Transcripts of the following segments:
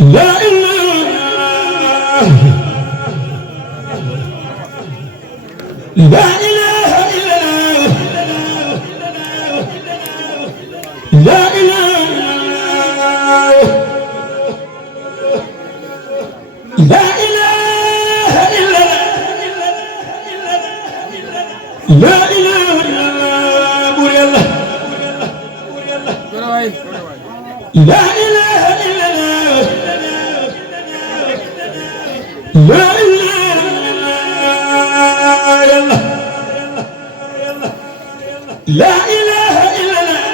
لا إله لا إله إلا الله لا إله لا إله إلا الله لا إله إلا الله بوري الله لا إله إلا الله لا إله إلا الله لا إله إلا الله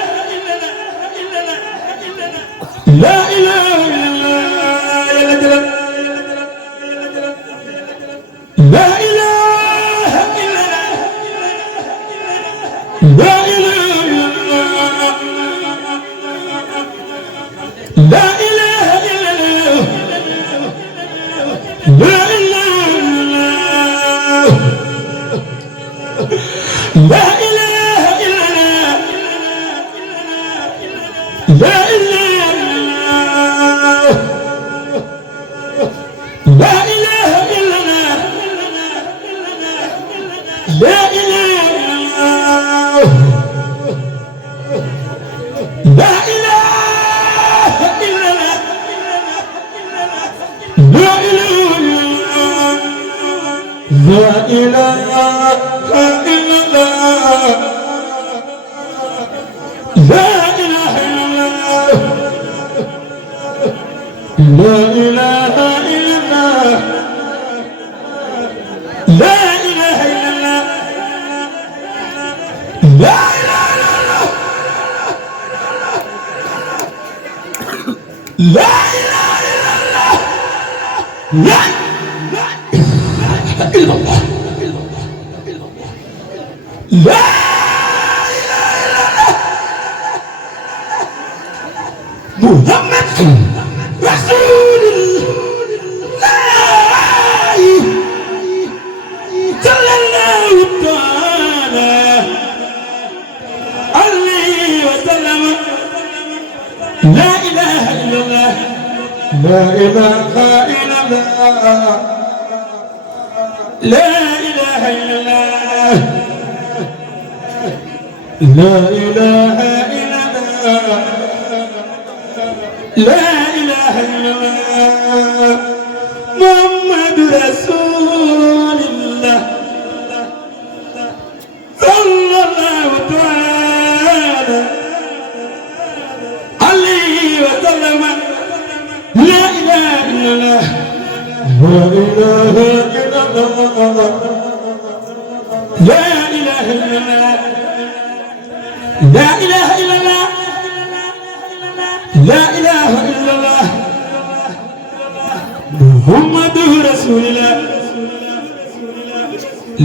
لا إله إلا الله يا جلال لا إله إلا الله لا إله إلا الله لا إله إلا الله لا إله إلا الله لا إله إلا الله لا إله لا إله إلا الله لا إله لا إله إلا الله لا إله لا إله إلا الله لا إله إلا الله لا إله إلا الله لا إله إلا الله لا إله إلا الله لا إله إلا الله لا إله إلا الله لا إله إلا الله محمد رسول الله صلى الله تعالى عليه وسلم لا إله إلا الله لا إله إلا الله لا إله إلا الله لا إله إلا الله لا إله إلا الله محمد رسول الله صلى الله تعالى عليه وسلم لا إله إلا الله لا إله إلا الله لا إله إلا الله لا إله إلا الله لا إله إلا الله محمد رسول الله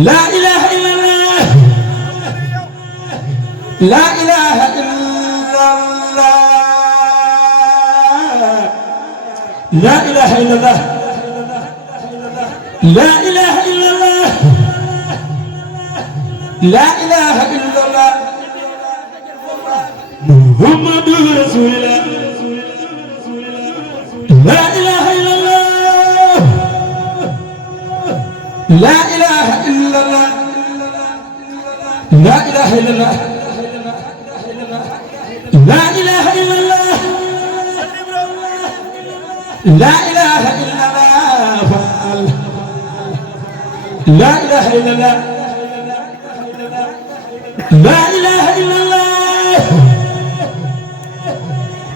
لا إله إلا الله لا إله إلا الله لا إله إلا الله لا إله إلا الله لا إله إلا الله محمد رسول الله لا إله إلا الله لا إله إلا الله لا إله إلا الله لا إله إلا الله لا إله إلا الله لا إله إلا الله لا إله إلا الله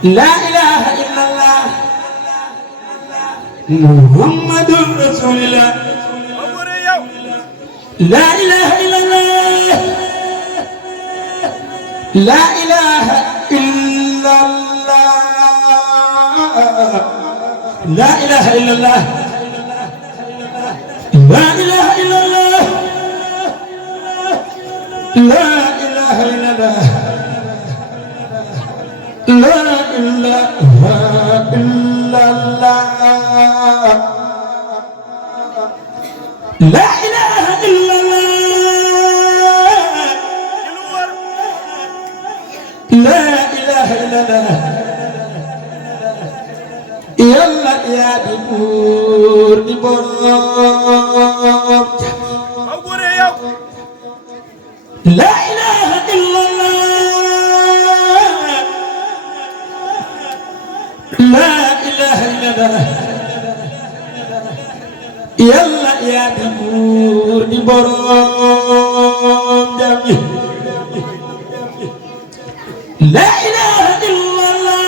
لا إله إلا الله محمد رسول الله لا إله إلا الله لا إله إلا الله لا إله إلا الله لا إله إلا الله لا إله إلا الله لا إله إلا الله لا إله إلا الله لا إله إلا الله yàlla yaa di buur di boroom aw góore yow la ilaha illallah la ilaha illallah yàlla yaa di buur di boroom jàmm yi la ilaha illallah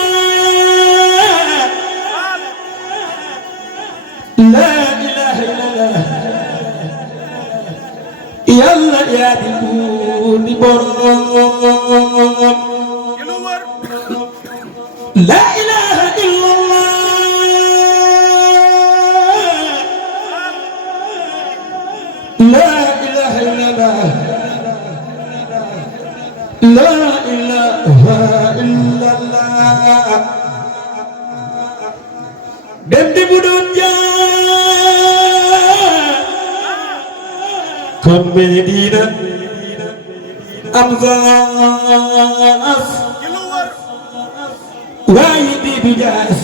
la ilaha illallah yàlla yaa di buur di boroom ki lu wër la ilaha illallah la ilaha illallah la ilaha illallah dem di bu doon jaar kon Medina am gaas ki lu wër waaye di du jaas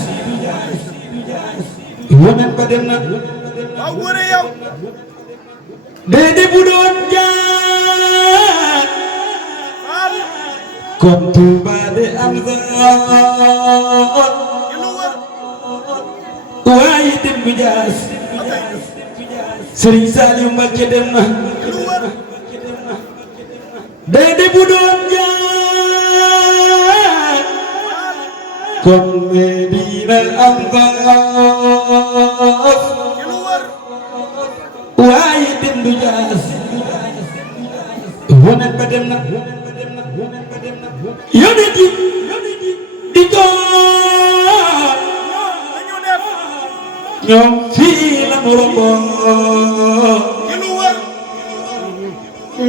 wonen ba dem na aw góore yow de bu doon jaar faal kon Tuuba de am gaas ki lu wër waaye dem du jaas Sëriñ Saliou Mbacké dem na ki lu wër de bu doon jaar kon Medina am gaas ki lu wër waaye dem du jaas wonen ba dem na yonent yi di door nañu def ñoom fii la mu romboo ki lu wër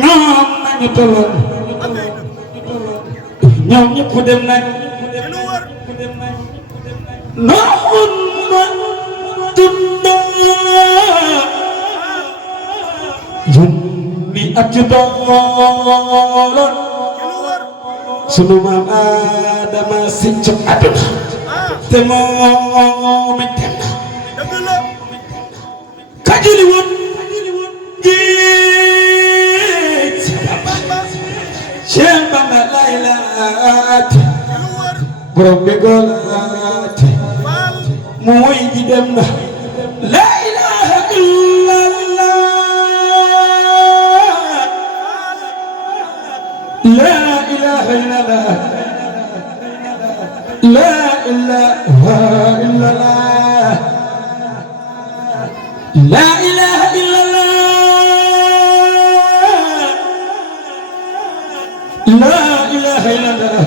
ñoom nañu tolloon akay ñoom ñëpp dem nañ ki lu wër noxun ma tundoo junni at ci dooloon ki lu wër sunu maam Adama si ci àdduna te moom it dem na dëgg la kajuli woon géej Cheikh Bamba lay laate ki lu wër borom bi golaate faal mu woy ji dem na la ilaha illallah la ilaha illallah la ilaha illallah la ilaha illallah la ilaha illallah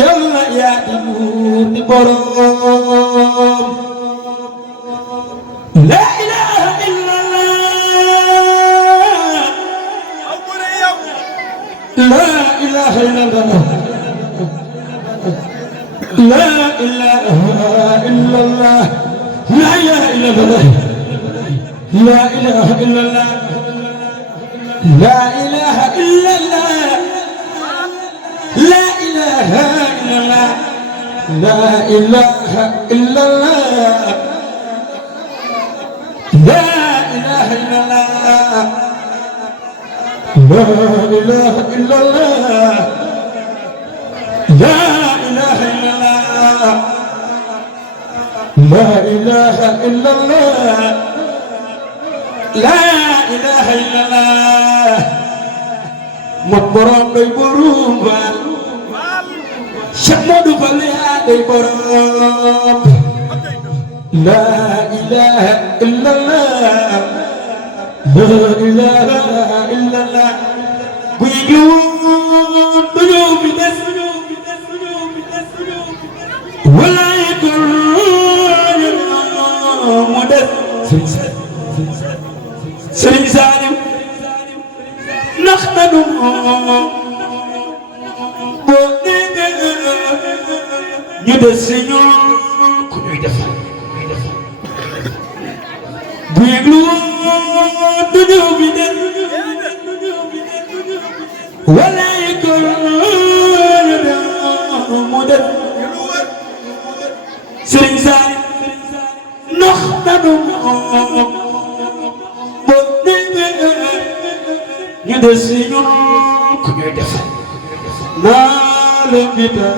yàlla yaa di buur di boroom la ilaha illallah aw góore yow la ilaha illallah la ilaha illallah la ilaha illallah la ilaha illallah la ilaha illallah la ilaha illallah la ilaha illallah la ilaha illallah la ilaha illallah la ilaha illallah la ilaha illallah la ilaha illallah ma borom day borom faal Cheikh Modou Fall yaa day borom akay la ilaha illallah la ilaha illallah bu yëglu woon du ñëw bi des walaay kon mu des Sëriñ Saliou nax na du moom boo déggee ñu des si ñoom ku ñuy defal bu yëglu woon du ñëw bi des walaay kon mu des Sëriñ Saali nox nanu moom boo demee ñu des si ñun ku ñuy defal naa leen di tax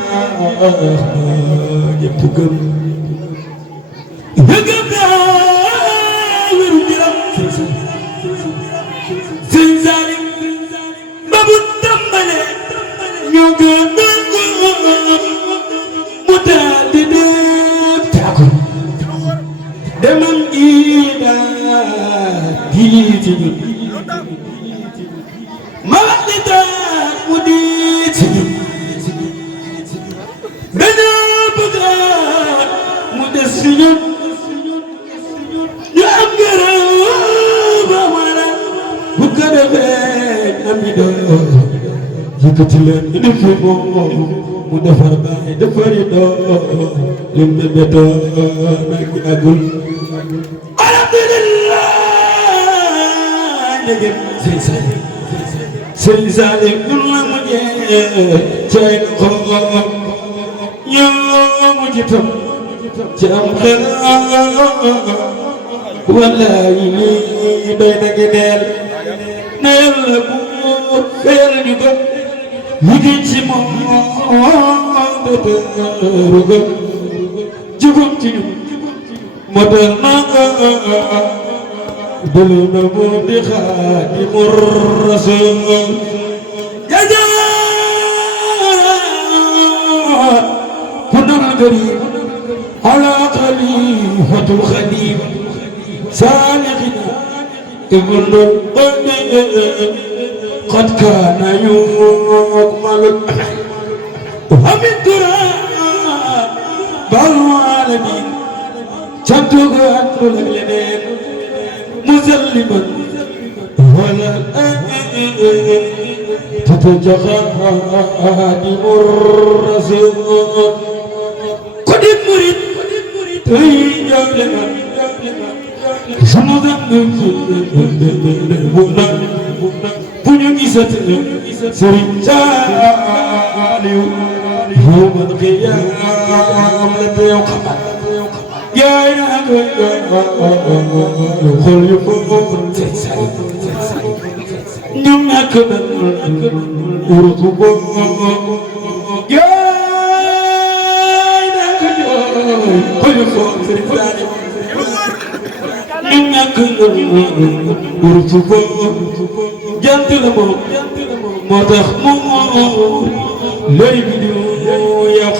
ñëpp gëm yëgëm naa wéru diram Sëriñ Saali ba bu tàmbalee ñu gën mu daal di dem tàggu demam gi daal di ci ñun ma wax li daal mu di ci ñun dañoo bëggaat mu des ci ñun ñu am gërëm ba wala bu ko defee am yi doon yëkkati leen indi fi moom mu defar baay defari doon lim bébé doon nag agul alhamdulillah ndegem Sëriñ Saali ñun la mu ñee cay xoom ñoo mu ci tam ci am xel wallahi lii doy na ngi neel na yàlla buur fayal ñu ko liggéey ci moom ba teeru ko jugum ci ñun moo tax naa delu na moom di Xaadimu Rasuul jaajaa kunul gariib ala xalifatul xadiim saalixina ibnu قد كان يكمل ومن تراب بالوالدين شدق أنه لين مسلما ولا تتجخادم الرسول قد مريد تيجا شنو ذنب puñu gisati Sëriñ Saaliw yawmal qiyaam la teew yaay naa ko xol yu foofu ñu ñàkk nañ urutu boobu yaay naa ko xol yu foofu Sëriñ Saaliw ñu ñàkk nañ urutu boobu jant la moom moo tax moom lay bi di yàq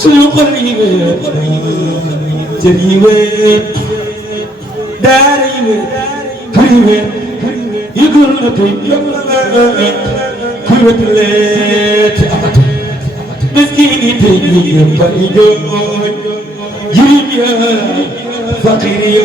suñu xol yi weet cër yi weet daara yi weet kër yi weet yëgal na tey kuy wet lee te amatu miskin yi tey ñi ñëpp a jooy jirim ya faqir yi